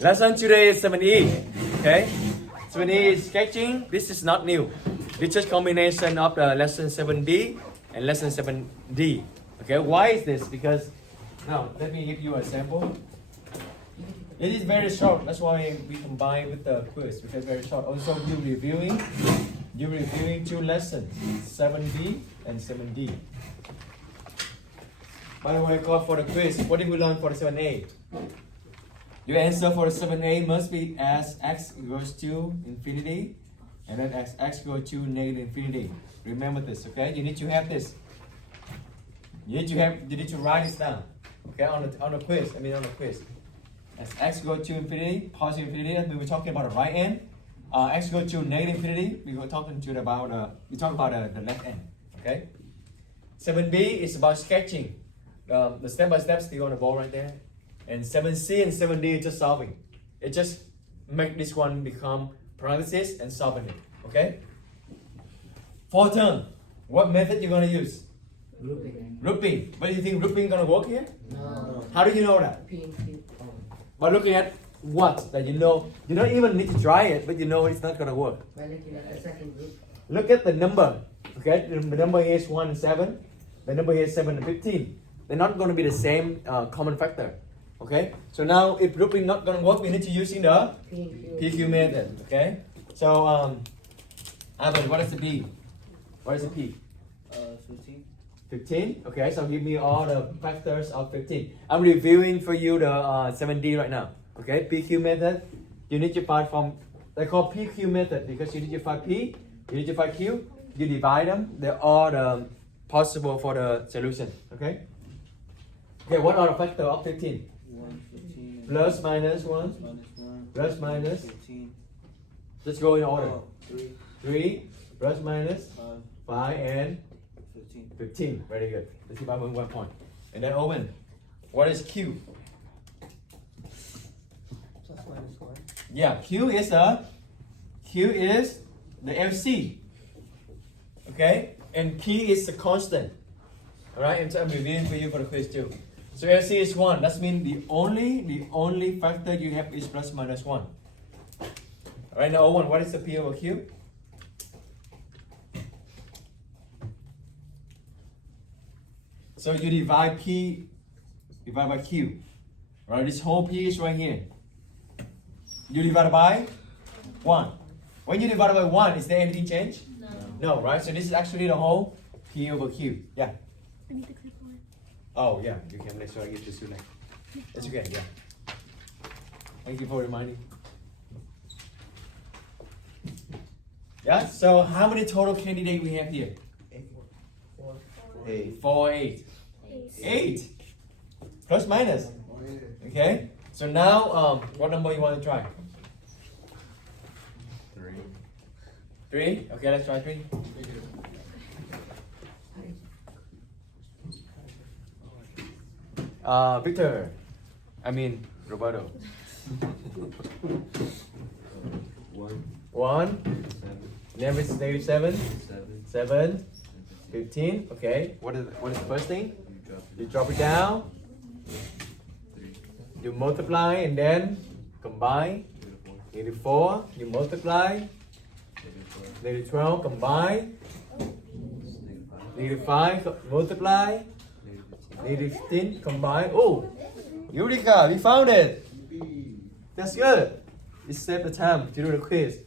Lesson today is 7E. Okay, 7E is sketching. This is not new. It's just combination of the lesson 7B and lesson 7D. Okay, why is this? Because now let me give you a sample. It is very short. That's why we combine with the quiz because very short. Also, you're reviewing two lessons, 7B and 7D. By the way, for the quiz, what did we learn for the 7A? Your answer for the 7A must be as x equals to infinity and then as x equals to negative infinity. Remember this, okay? You need to have this. You need to write this down. Okay, on the quiz. On the quiz. As x equals to infinity, positive infinity, we were talking about the right end. X equals to negative infinity, we were talking about the left end. Okay? 7B is about sketching. The step by step still on the board right there. And 7C and 7D is just solving. It just make this one become parentheses and solving it. Okay? Fourth term. What method you gonna use? Grouping. But do you think grouping gonna work here? No. How do you know that? By looking at what that you know. You don't even need to try it, but you know it's not gonna work. By looking at the second group. Look at the number. Okay, the number here is 1 and 7. The number here is 7 and 15. They're not gonna be the same common factor. Okay, so now if grouping not gonna work, we need to use in the PQ method. Okay, so Ivan, what is the B? What is the P? 15. 15. Okay, so give me all the factors of 15. I'm reviewing for you the 7D right now. Okay, PQ method. You need to find from they call PQ method because you need to find P, you need to find Q. You divide them. They're all possible for the solution. Okay. Okay, what are the factors of 15? 1, 15. Plus, minus 1. Minus 1. Plus, minus. 15. Let's go in order. 3. 3, plus, minus 5. 5, and 15. 15. Very good. Let's keep on 1 point. And then Owen, what is Q? Plus minus 1. Yeah, Q is the FC. Okay, and key is the constant. All right, and so I'm reviewing for you for the quiz too. So FC is 1. That means the only factor you have is plus minus 1. All right, now Owen, what is the P over Q? So you divide P by Q. Right, this whole P is right here. You divide by 1. When you divide by 1, is there anything change? No, right? So this is actually the whole P over Q. Yeah. I need to click on it. Oh, yeah. You can make sure I get this too late. It's okay, yeah. Thank you for reminding. Yeah, so how many total candidates we have here? 4. 4, 8. 8. Plus minus. Okay. So now, what number you want to try? 3. 3? Okay, let's try 3. Victor. Roberto. 1. Name is negative 7. 7. 15. Okay. What is the first thing? You drop it down. You multiply and then combine. Negative 4. You multiply. Negative 12. Combine. Negative 5. Multiply. Negative 15. Combine. Oh, Eureka! We found it. That's good. It saved the time to do the quiz.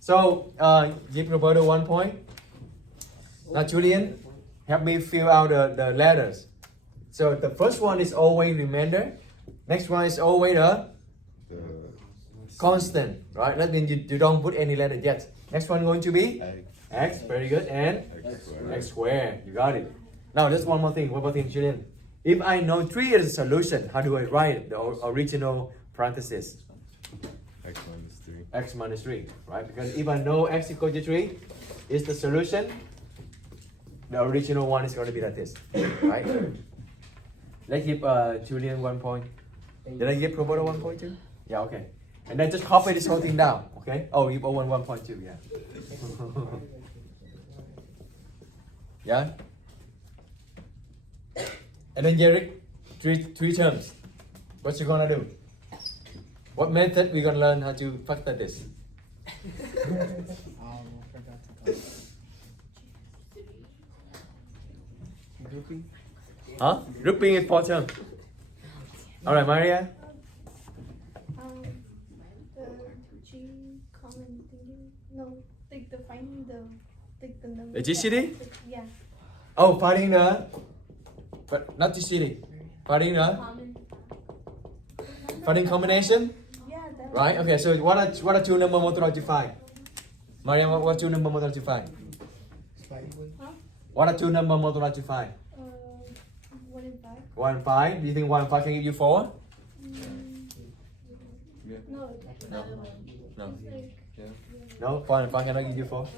So give Roberto 1 point. Now Julian, help me fill out the letters. So the first one is always remainder. Next one is always a constant, right? That means you don't put any letter yet. Next one going to be x. Very good. And x squared. You got it. Now just one more thing. One more thing, Julian. If I know 3 is a solution, how do I write the original parenthesis? X minus 3. X minus 3, right? Because if I know x equal to 3 is the solution, the original one is going to be like this, right? Let's give Julian 1 point. Did I give Roberto 1 point too? Yeah, okay. And then just copy this whole thing down, okay? Oh, you owe 1 point too, yeah. Yeah? And then Derek, three terms. What you gonna do? What What method we gonna learn how to factor this? Forgot to call. Grouping? Huh? Grouping is 4 term. Alright, Maria. The G common thingy. No, take the number. The GCD? Yeah. Oh, finding the, but not GCD. Finding the, Common. finding combination? Yeah, that Right, okay, so what are two number multiplied to 5? Maria, what are two number multiplied to 5? Huh? What are two number multiplied to 5? 1 and 5. 1 and 5. Do you think 1 and 5 can give you 4? Yeah. No. No. No. Like, Yeah. No? 4 and 5 cannot give you 4?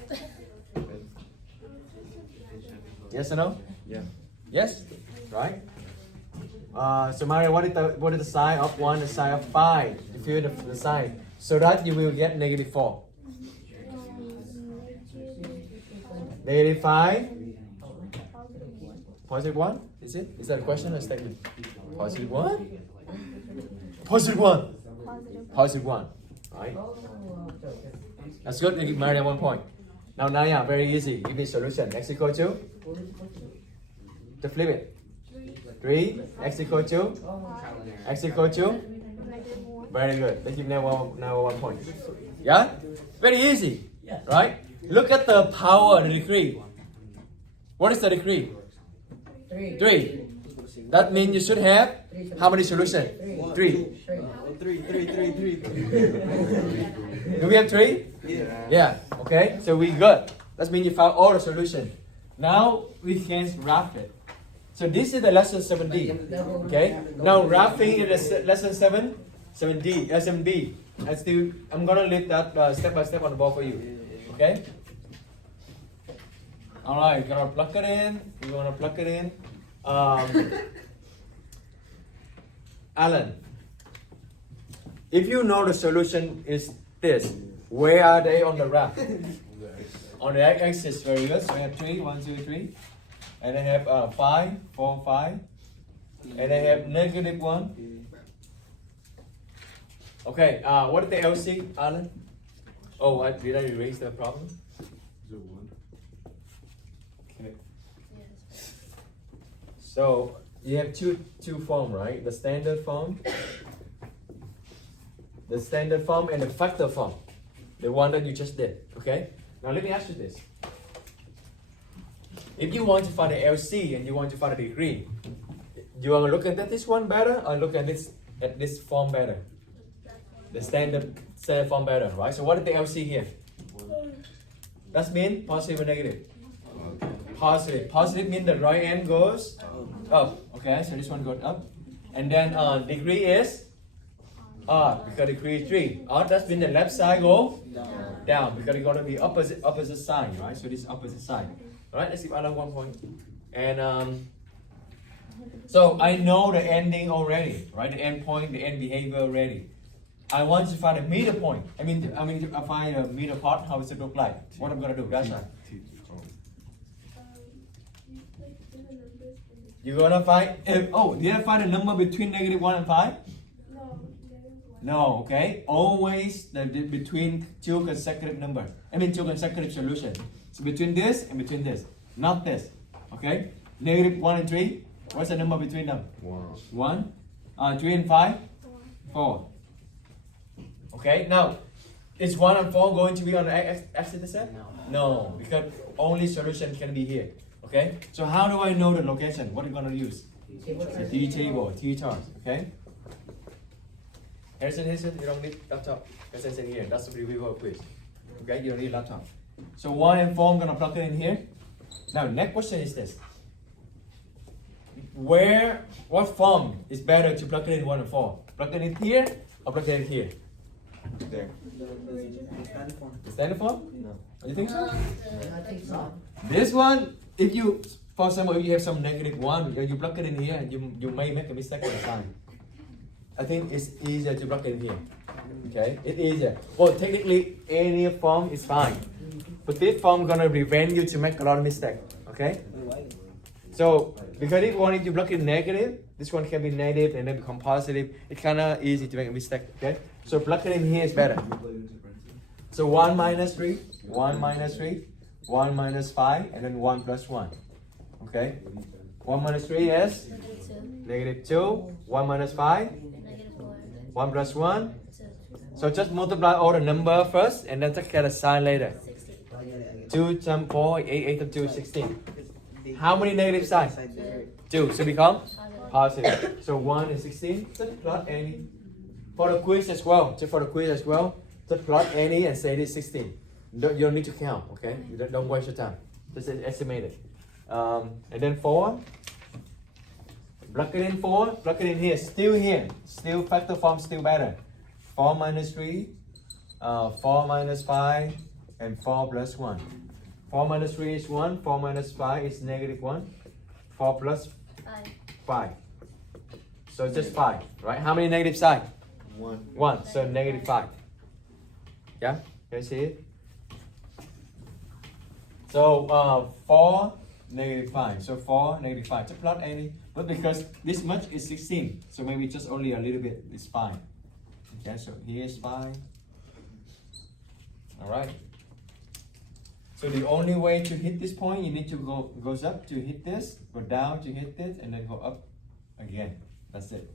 Yes or no? Yeah. Yes? Right? So Maria, what is the sign of 1 and the sign of 5? You feel the sign. So that you will get negative 4. Negative 5? Positive 1? Is it? Is that a question or a statement? Positive 1? Positive 1? Positive 1. Right? That's good. You give Maria 1 point. Now Naya, very easy. Give me solution. X equal to? To flip it. 3. X equal to? X equal to? Very good. Let's give now 1 point. Yeah? Very easy. Right? Look at the power, the degree. What is the degree? 3. That means you should have how many solutions? 3. 3. Do we have 3? Yeah. Yeah. Okay. So we good. That means you found all the solutions. Now we can graph it. So this is the lesson 7D. Okay. Now graphing in the lesson 7D, 7B. I'm gonna leave that step by step on the board for you. Okay. All right. We're gonna plug it in. We're gonna plug it in. Alan, if you know the solution is this, where are they on the graph? On the x-axis, very good. So I have 3, 1, 2, 3. And I have 5, 4, 5. And I have negative 1. Okay, what is the LC, Alan? Oh, did I erase the problem? Okay. So you have two forms, right? The standard form and the factor form, the one that you just did. Okay. Now let me ask you this: if you want to find the LC and you want to find the degree, you want to look at this one better or look at this form better? The standard form better, right? So what is the LC here? That means positive or negative? Positive. Positive means the right end goes up. Okay, so this one goes up. And then degree is odd because degree is 3. Odd, that means the left side go down because it's going to be opposite side, right? So this is opposite side. Alright, let's give Alan 1 point. And so I know the ending already, right? The end point, the end behavior already. I want to find a middle point. I mean to find a middle part. How does it look like? What I'm gonna do? That's right. You're gonna find. Did I find a number between negative 1 and 5? No. No. Okay. Always between two consecutive numbers. Two consecutive solutions. So between this and between this, not this. Okay. Negative 1 and 3. What's the number between them? 1. 3 and 5. 4. Okay, now, is 1 and 4 going to be on the x-axis? No, because only solution can be here. Okay, so how do I know the location? What are you going to use? T table, T chart. Okay. Harrison, you don't need laptop. Harrison's in here. That's the review quiz. Okay, you don't need laptop. So 1 and 4, I'm going to plug it in here. Now, next question is this. What form is better to plug it in 1 and 4? Plug it in here or plug it in here? There. The standard form. The standard form? No. You think so? I think so. This one, if you, for example, you have some negative 1, you plug it in here, and you may make a mistake with the sign. I think it's easier to plug it in here. Okay, it's easier. Well, technically, any form is fine, but this form gonna prevent you to make a lot of mistakes. Okay. So because if you wanted to plug it negative, This one can be negative and then become positive. It's kind of easy to make a mistake. Okay, so plug it in here is better. So 1 minus 3, 1 minus 3, 1 minus 5, and then 1 plus 1. Okay, 1 minus 3 is negative 2, 1 minus 5, 1 plus 1. So just multiply all the number first and then take care of the sign later. 2 times 4, 8 times 2, 16. How many negative signs? 2, so become positive. So 1 and 16, just plot any. For the quiz as well, just plot any and say this 16. You don't need to count, okay? You don't waste your time. Just estimate it. And then 4. Plug it in 4, plug it in here. Still factor form, still better. 4 minus 3, 4 minus 5, and 4 plus 1. 4 minus 3 is 1, 4 minus 5 is negative 1, 4 plus 5. So just 5, right? How many negative signs? 1, so negative 5. Yeah, can you see it? So 4, negative 5. So 4, negative 5. Just plot any. But because this much is 16, so maybe just only a little bit is 5. Okay, so here is 5. Alright. So the only way to hit this point, you need to goes up to hit this, go down to hit this, and then go up again. That's it.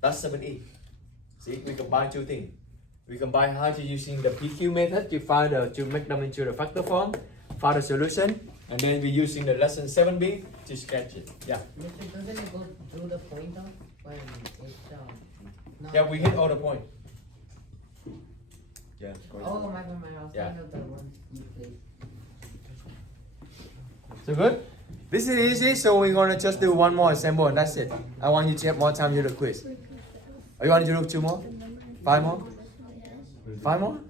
That's 7E. See, we combine two things. We combine how to using the PQ method to make them into the factor form, find the solution, and then we're using the lesson 7B to sketch it. Yeah. Mr. Doesn't it go through the point though? When it's not Yeah, we hit all the points. Yeah. Oh my god, my house. Yeah. I know the one you played. So good? This is easy, so we're gonna just do one more example and that's it. I want you to have more time to do the quiz. Or you want to do 2 more? 5 more? 5 more?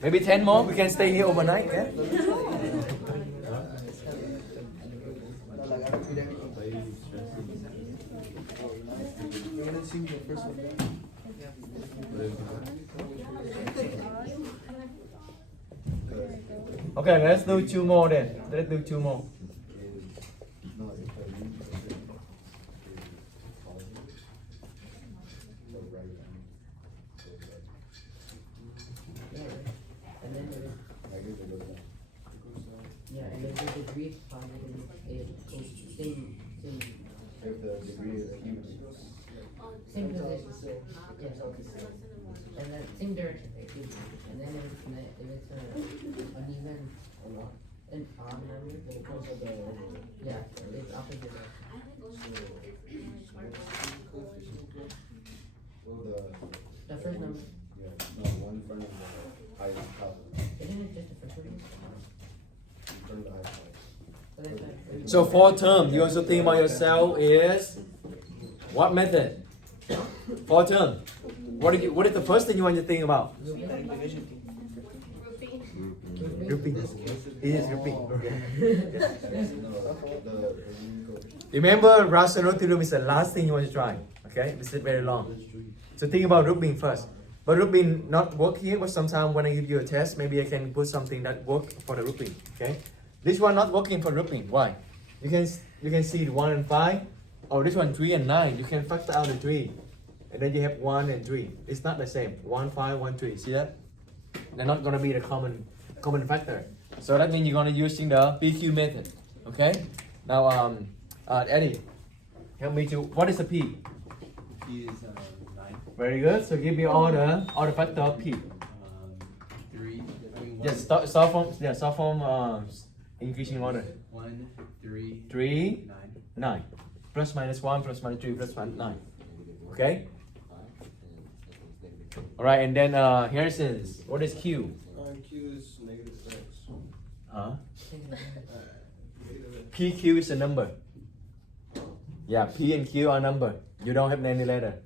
Maybe 10 more? We can stay here overnight, yeah? Okay, let's do 2 more then. Let's do 2 more. And then and then the degree found If the degree is huge. same position. Yes. And then same direction. And then if it's uneven or what? And yeah, it's opposite. Well, The first number. no, one in front of the highest top. Isn't it just the first one? In front of the highest top. So that's like, So for term, you also think about yourself is what method? For term. What is the first thing you want to think about? Grouping. It is grouping. Remember, rational theorem is the last thing you want to try. Okay, this is very long. So think about grouping first. But grouping not work here, but sometimes when I give you a test, maybe I can put something that work for the grouping. Okay, this one not working for grouping. Why? You can see the 1 and 5. Oh, this one 3 and 9. You can factor out the 3, and then you have 1 and 3. It's not the same. 1, 5, 1, 3. See that? They're not gonna be the common factor. So that means you're gonna using the PQ method. Okay. Now, Eddie, help me to. What is the P? P is 9. Very good. So give me all the factor of P. 3. Yes. Start from increasing order. 1, 3, 3, 9. 9. Plus minus 1, plus minus 3, plus minus 9. Okay. All right, and then Harrison's. What is Q? Q is negative 6. Huh? PQ is a number. Yeah, P and Q are number. You don't have any letter.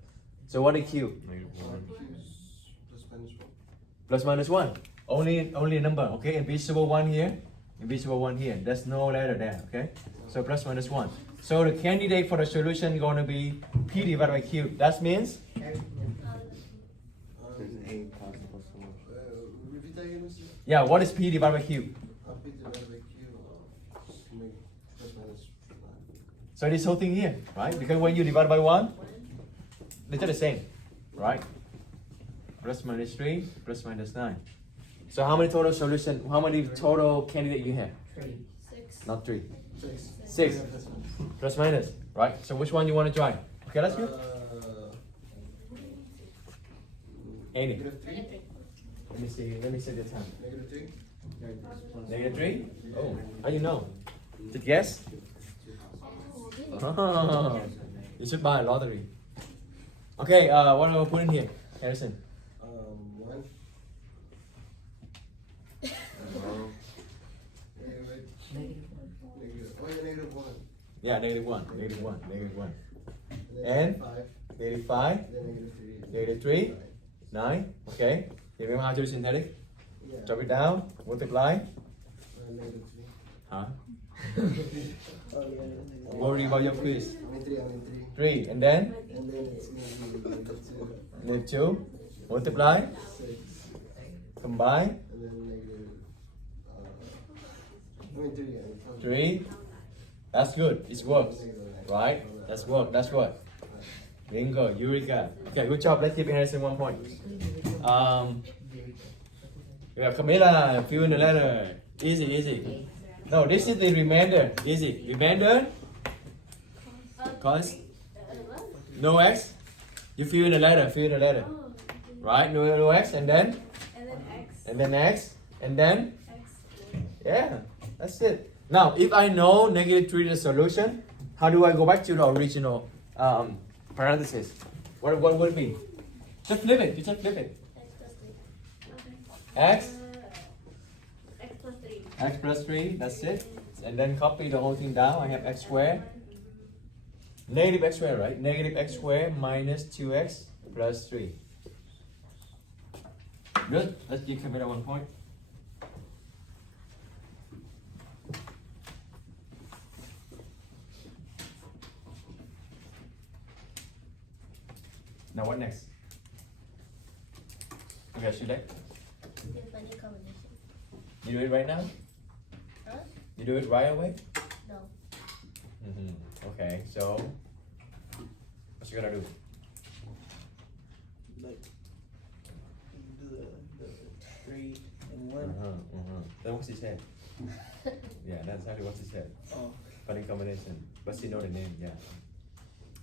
So what is Q? Plus minus 1. Only a number. Okay, invisible 1 here. Invisible 1 here. There's no letter there. Okay. So plus minus 1. So the candidate for the solution is going to be P divided by Q. That means There's 8 possible solutions. Repeat that again, Mr. Yeah, what is P divided by Q? P divided by Q. Just make plus minus 1. So this whole thing here, right? Because when you divide by 1, they're just the same, right? Plus minus 3, plus minus 9. So how many total solution, how many total candidate you have? 3. 6. Not 3. 6. 6. Plus minus, right? So which one you want to try? Okay, that's good. Any. Negative 3. Let me see the time. Negative 3. Negative 3? Oh, how you know? Did you guess? Oh, you should buy a lottery. Okay, what am I put in here? Harrison. 1. Negative 1. Negative. Oh, yeah, negative 1. Yeah, negative 1, negative 1, negative 1. And And? 5. Negative 5, Then negative 3. Negative 3. 9. Okay. You remember how to do synthetic? Yeah. Drop it down, multiply. Negative 3. Huh? Oh, yeah. Negative Worry about your quiz. I mean 3. I mean 3. And then? 3. And then it's negative 2. Negative 2. Multiply. 6. Combine. And then negative. I mean 3. 3. That's good. It works. Right? That's work. That's what. Bingo. Eureka. Okay, good job. Let's give Harrison 1 point. Yeah, Camila, fill in the letter. Easy, easy. No, this is the remainder. Easy. Remainder. Cause no x. You fill in the letter. Fill in the letter. Right? No x, and then And then X. and then x, and then X. yeah. That's it. Now, if I know negative 3 is the solution, how do I go back to the original parenthesis? What would it be? Just flip it. You just flip it. X. X plus 3. X plus 3, that's it. And then copy the whole thing down. I have x squared. Negative x squared, right? Negative x squared minus 2x plus 3. Good. Let's give Camila 1 point. Now what next? Okay, should I? You do it right now? Huh? You do it right away? No. Okay, so what you gonna do? Like do the 3 and 1. That's what she said. Yeah, that's exactly what she said. Oh, Funny combination. But she know the name, yeah.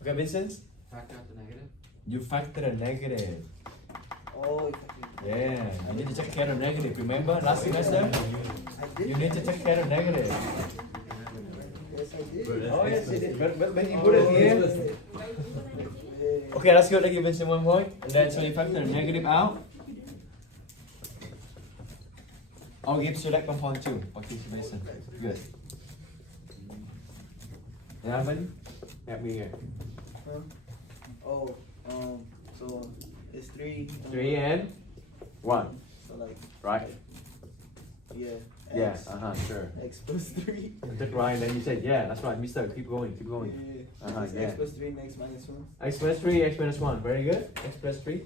Okay, Vincent, Factor out the negative. you factor a negative. oh, if I can. Yeah, you need to take care of negative. Remember last semester? I did. You need to take care of negative. Yes, I did. Oh yes, you did. But you put it here. Yeah. Okay, that's good. I give Vincent 1 point. And then so you factor a negative out. I'll give select 1 point too. Okay, Vincent. Good. Evan, help me here. Huh? Oh, so it's 3. 3 and 1. So like, Right? yeah. Yeah, X, sure. X plus 3. You took right, and then you said, yeah, that's right, mister, keep going, keep going. Yeah. It's Yeah. X plus 3 and X minus 1. X plus 3, X minus 1, very good. X plus 3.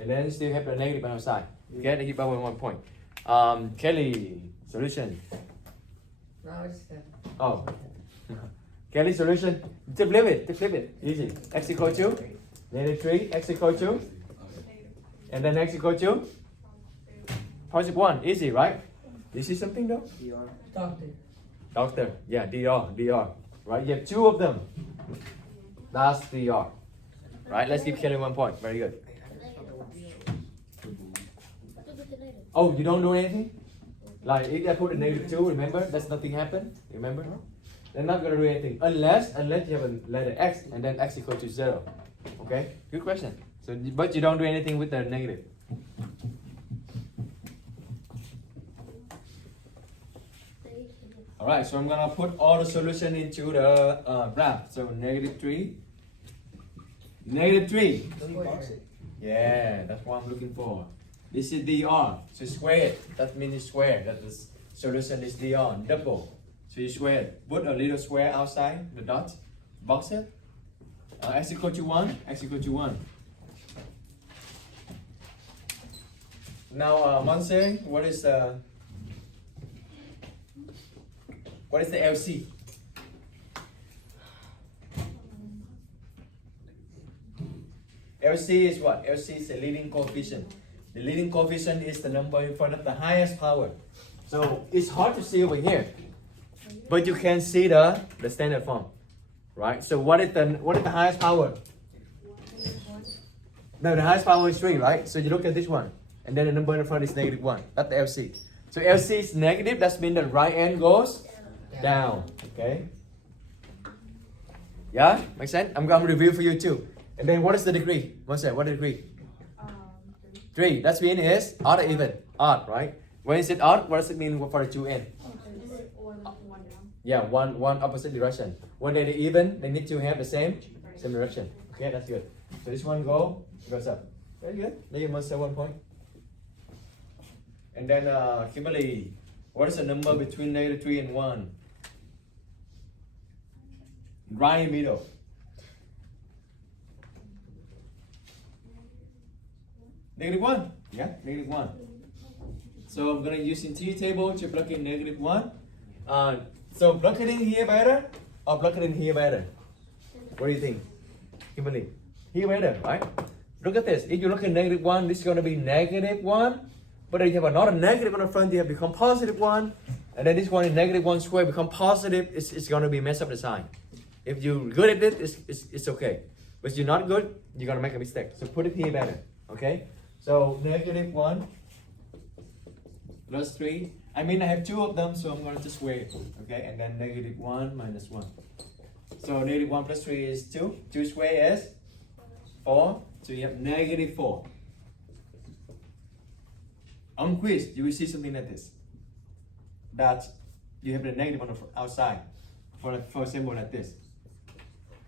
And then still have the negative on our side. Okay, they keep up with 1 point. Kelly, solution. No, it's Oh. Kelly, solution. To flip it, easy. X equal to negative 3, X equal to, and then X equal to positive 1, easy, right? You see something though? DR. Doctor. Doctor, yeah, DR, right? You have 2 of them. That's DR. Right, let's give Kelly 1 point, very good. Oh, you don't do anything? Like if I put a negative 2, remember? That's nothing happened, remember? They're not gonna do anything unless you have a letter X and then X equal to 0. Okay, good question. So, but you don't do anything with the negative. Alright, so I'm gonna put all the solution into the graph. So negative 3. Negative 3. Don't you box it? Yeah, that's what I'm looking for. This is DR. So square it. That means it's square. That the solution is DR. Double. So you square it. Put a little square outside the dot. Box it. X equal to 1. X equal to 1. Now, Monse, what is the LC? LC is what? LC is the leading coefficient. The leading coefficient is the number in front of the highest power. So it's hard to see over here, but you can see the standard form, right? So what is the highest power? No, the highest power is 3, right? So you look at this one, and then the number in front is -1. That's the LC. So LC is negative. That means the right end goes down. Okay. Yeah, makes sense. I'm gonna review for you too. And then what is the degree? What's that? What degree? 3. That means is odd or even? Odd, right? When is it odd? What does it mean for the two end? Yeah, one opposite direction. When they're even, they need to have the same direction. Okay, that's good. So this one goes up. Very good. Then you must have 1 point. And then Kimberly, what is the number between -3 and 1? Right in the middle. -1. Yeah, -1. So I'm gonna use interior table to plug in -1. So plug it in here better or plug it in here better? What do you think, Kimberly? Here better, right? Look at this. If you look at -1, this is gonna be -1. But then you have another negative on the front, you have become +1. And then this one is -1 squared become positive. It's gonna be mess up the sign. If you're good at it, it's okay. But if you're not good, you're gonna make a mistake. So put it here better. Okay? So -1 plus 3. I mean, I have 2 of them, so I'm going to square it. Okay? And then -1 minus 1. So -1 plus 3 is 2. 2 squared is 4. So you have -4. On quiz, you will see something like this. That you have the negative on the outside. For example, like this.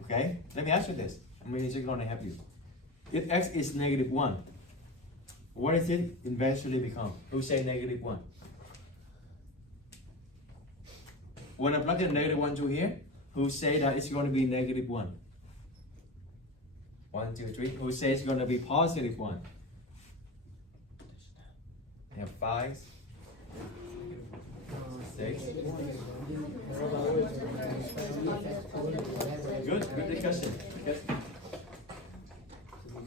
Okay? Let me ask you this. I mean, it's going to help you. If x is -1, what does it eventually become? Who say -1? When I plug in -1 to here, who say that it's going to be -1? 1, 2, 3. Who says it's going to be +1? I have 5, 6. Good discussion.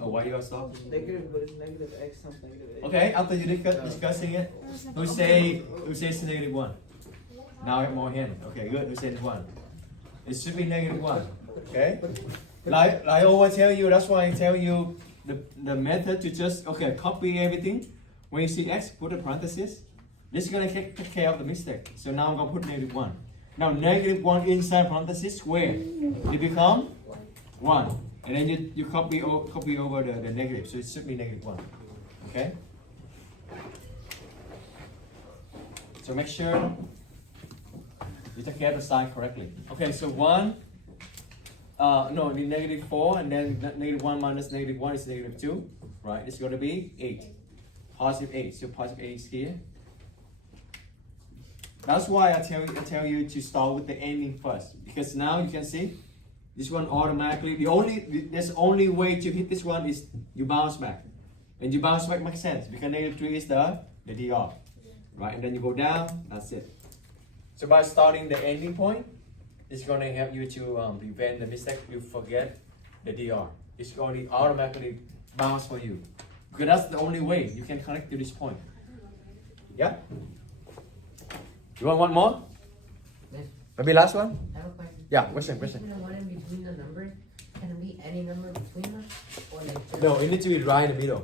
Oh, why you are stop? Negative, but it's negative x times negative a. Okay, after you discussing it, who says -1? Now I have more hand. Okay, good. Who said 1? It should be -1. Okay. Like I always tell you, that's why I tell you the method to just copy everything. When you see x, put a parenthesis. This is gonna take care of the mistake. So now I'm gonna put -1. Now -1 inside parenthesis square, it become 1. And then you copy over the negative, so it should be -1. Okay? So make sure you take care of the sign correctly. Okay, so 1, no, the -4, and then -1 minus -1 is -2, right? It's going to be 8, +8. So +8 is here. That's why I tell you to start with the ending first, because now you can see this one automatically. There's only way to hit this one is you bounce back, and you bounce back makes sense because -3 is the DR, right? And then you go down. That's it. So by starting the ending point, it's going to help you to prevent the mistake. You forget the DR. It's going to automatically bounce for you because that's the only way you can connect to this point. Yeah. You want one more? Yes. Maybe last one? I have a question. Yeah, question. Even the one in between the numbers, can it be any number between them? Or like just, No, it needs to be right in the middle.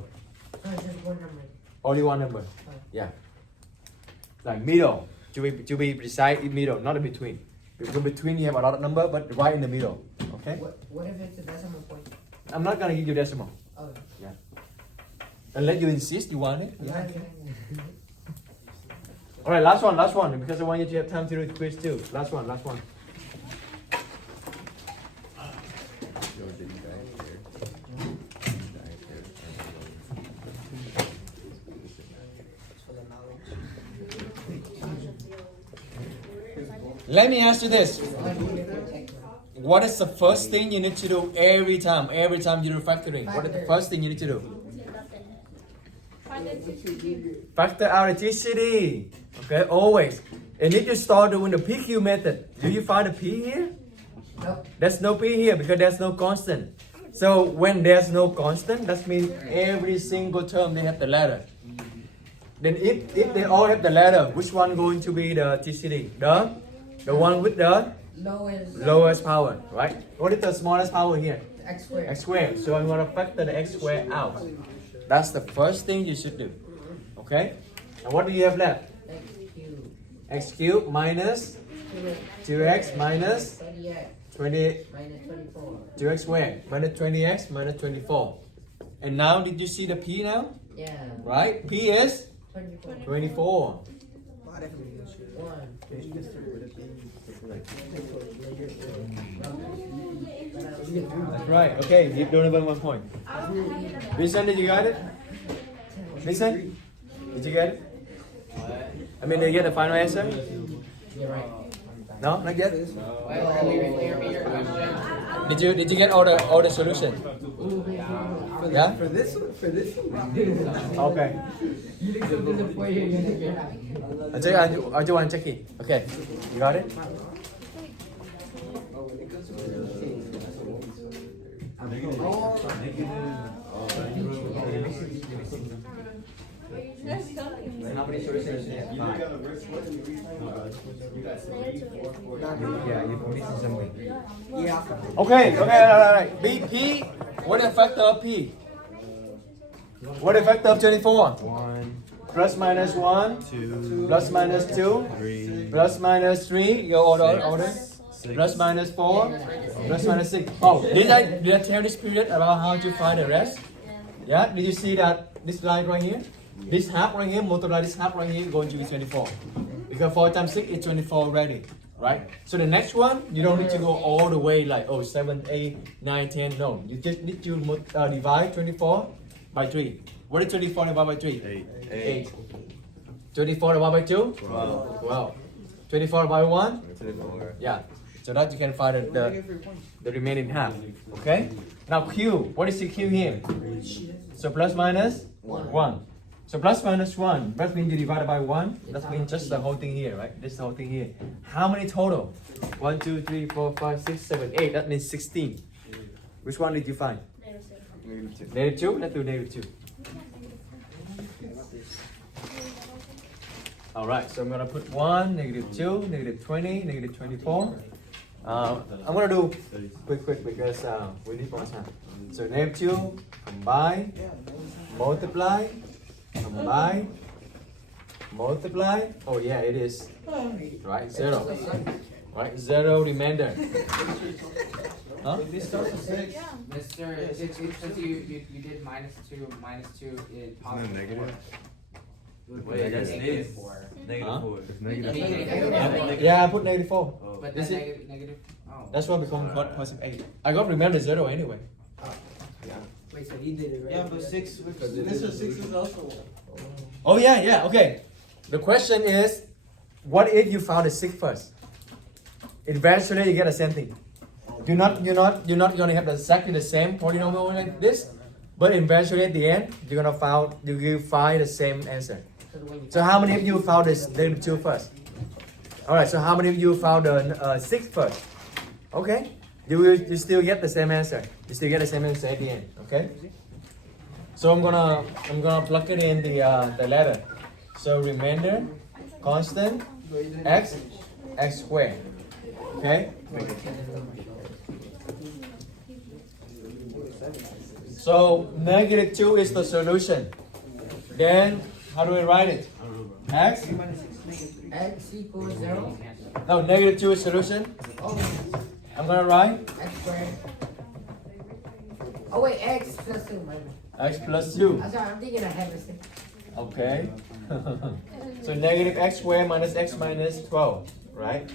no, it's just one number. Only one number. Yeah. Like middle. To be precise, in middle, not in between. Because between you have a lot of number, but right in the middle. Okay? What if it's a decimal point? I'm not gonna give you decimal. Oh, Yeah. Unless you insist you want it. yeah. Alright, last one, because I want you to have time to do the quiz too. Last one. Let me ask you this. What is the first thing you need to do every time you do factoring? What is the first thing you need to do? Find the TCD. Factor out the GCD. Okay, always. And if you start doing the PQ method, do you find a P here? Nope. There's no P here because there's no constant. So when there's no constant, that means every single term they have the letter. Then if they all have the letter, which one going to be the GCD? The one with the lowest power, right? What is the smallest power here? X squared. X squared. So I'm gonna factor the x squared out. That's the first thing you should do. Okay? And what do you have left? X cubed. X cubed minus 2x minus 30x 20, minus 24. 2x squared minus 20x minus 24. And now did you see the P now? Yeah. Right? P is 24. 24. One. That's right. Okay, give Donovan 1 point. Vincent, did you get it? Vincent, did you get it? I mean, did you get the final answer? You're right. No, not yet. Well, clear me your question. Did you get all the solution? Yeah. For this one? For this one? Okay. I do want to check it. Okay, you got it. Oh, when it goes to 15, that's what How many solutions? You got a verse 1 and you read 5. You got 3, 4, 4. Yeah, you're missing something. Yeah. Okay, alright. BP, what is the factor of P? What is the factor of 24? 1, Plus minus 1, 2, plus minus 2, 3, plus minus 3, go order. 6, Plus minus 4, plus minus 6. Oh, did I tell this period about how to find the rest? Yeah, did you see that this line right here? This half right here, multiply this half right here, going to be 24. Because 4 times 6 is 24 already, right? So the next one, you don't need to go all the way like, 7, 8, 9, 10, no. You just need to divide 24 by 3. What is 24 divided by 3? 8. 24 divided by 2? 12. 24 divided by 1? 24. Yeah. So that you can find the remaining half. Okay? Now Q, what is the Q here? So plus minus 1. So plus minus 1, that means you divide by 1. That means just the whole thing here, right? This whole thing here. How many total? 1, 2, 3, 4, 5, 6, 7, 8. That means 16. Which one did you find? Negative 2? Let's do negative 2. Alright, so I'm gonna put 1, negative 2, negative 20, negative 24. I'm gonna do quick because we need more time. So negative 2, combine, multiply, combine, multiply. Oh yeah, it is. Right, 0. Right, 0 remainder. Huh? This starts with 6. Mr. Since you did minus 2 is positive negative? 4. Wait, that's negative this. 4. Negative Huh? 4. It's Negative. Yeah, I put negative 4. But Is then it- negative. Oh. That's why become positive 8. I got remember 0 anyway. Wait, so you did it right? Yeah, but 6, this is 6 is also 1. Oh yeah, okay. The question is, what if you found a 6 first? Eventually you get the same thing. You're not gonna have exactly the same polynomial like this, but eventually at the end you will find the same answer. So how many of you found this negative 2 first? Alright, so how many of you found the 6 first? Okay. You still get the same answer. You still get the same answer at the end. Okay. So I'm gonna plug it in the letter. So remainder, constant, x squared. Okay. So negative 2 is the solution. Then how do we write it? X? X equals 0. No, negative 2 is solution. Oh, I'm gonna write X squared. Oh wait, X plus 2. x plus 2. I'm sorry, I'm thinking I have a 6. Okay. So negative x squared minus x minus 12, right?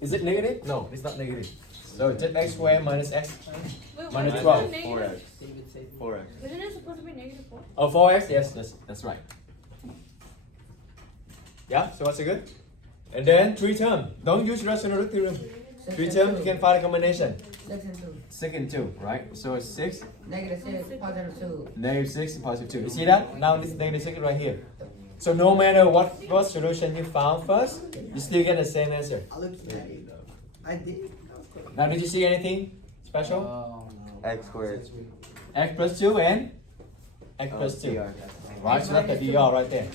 Is it negative? No, it's not negative. So just x squared minus x minus 12. 4x. 4x. Isn't it supposed to be negative 4? Oh, 4x? Yes, that's right. Yeah, so what's it good? And then 3 term. Don't use rational root theorem. Six Three and terms, two. you can find a combination. 6 and 2. 6 and 2, right? So it's 6, Negative 6, positive 2. negative 6, and positive 2. You see that? Now this negative 6 right here. So no matter what solution you found first, you still get the same answer. I looked at it. I did. Now did you see anything special? X squared. X plus 2 and X plus 2. DR. Right, so that's the dr right there.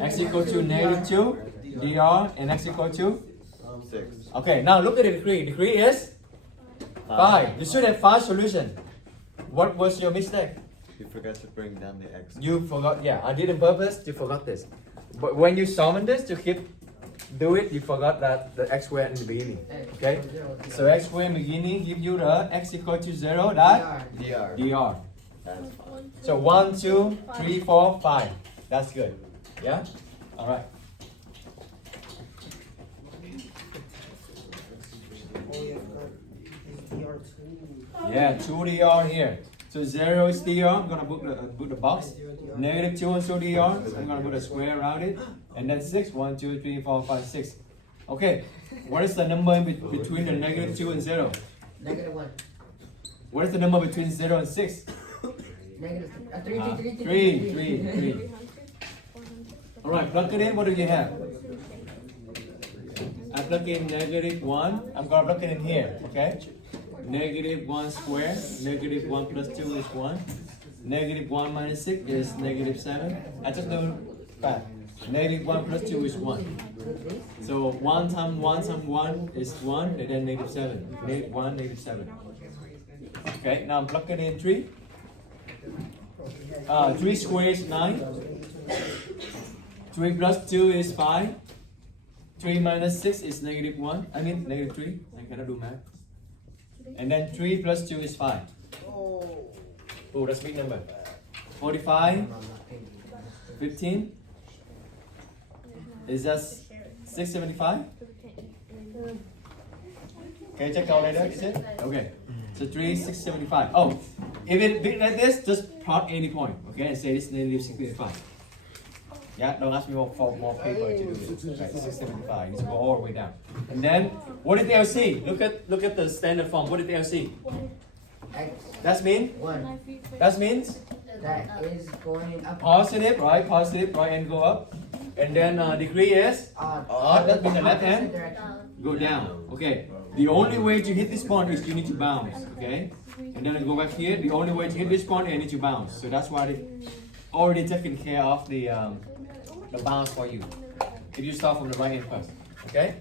X equal to negative 2, dr, and x equal to? 6. Okay, now look at the degree. Degree is 5. You should have 5 solutions. What was your mistake? You forgot to bring down the X. You forgot, yeah, I did on purpose, you forgot this. But when you summon this to do it, you forgot that the x squared in the beginning. Okay? So x squared in the beginning give you the x equal to 0, that? DR. dr. That's fine. So 1, 2, 3, 4, 5. That's good. Yeah? Alright. Oh, yeah, it's DR2. Yeah, 2 dr here. So 0 is dr, I'm gonna put the box. Negative 2 is 2 dr, I'm gonna put a square around it. And then 6, 1, 2, 3, 4, 5, 6. Okay, what is the number in between the negative 2 and 0? Negative 1. What is the number between 0 and 6? Negative 3. Alright, plug it in, what do you have? I plug in negative 1, I'm gonna plug it in here, okay? Negative 1 squared, negative 1 plus 2 is 1. Negative 1 minus 6 is negative 7. I just know that. Negative 1 plus 2 is 1. So 1 times 1 times 1 is 1, and then negative 7. Negative 1, negative 7. Okay, now I'm plugging in 3. 3 squared is 9. 3 plus 2 is 5. 3 minus 6 is negative 1. I mean negative 3. I cannot do math. And then 3 plus 2 is 5. Oh, that's a big number. 45, 15. Is that 675? Can you check calculator? Is it? Okay. So 3, 675. Oh, if it big like this, just plot any point. Okay, and say it's negative 675. Yeah, don't ask me for more paper to do this. Okay, 675. You just go all the way down. And then, what did LC? Look at the standard form. What did LC? X. That means? 1. That means That is going up. positive, right? Positive, right? And go up. And then degree is odd. That means the left hand go down. Okay. The only way to hit this point is you need to bounce. Okay. And then I go back here. The only way to hit this point, I need to bounce. So that's why they already taken care of the bounce for you. If you start from the right end first. Okay.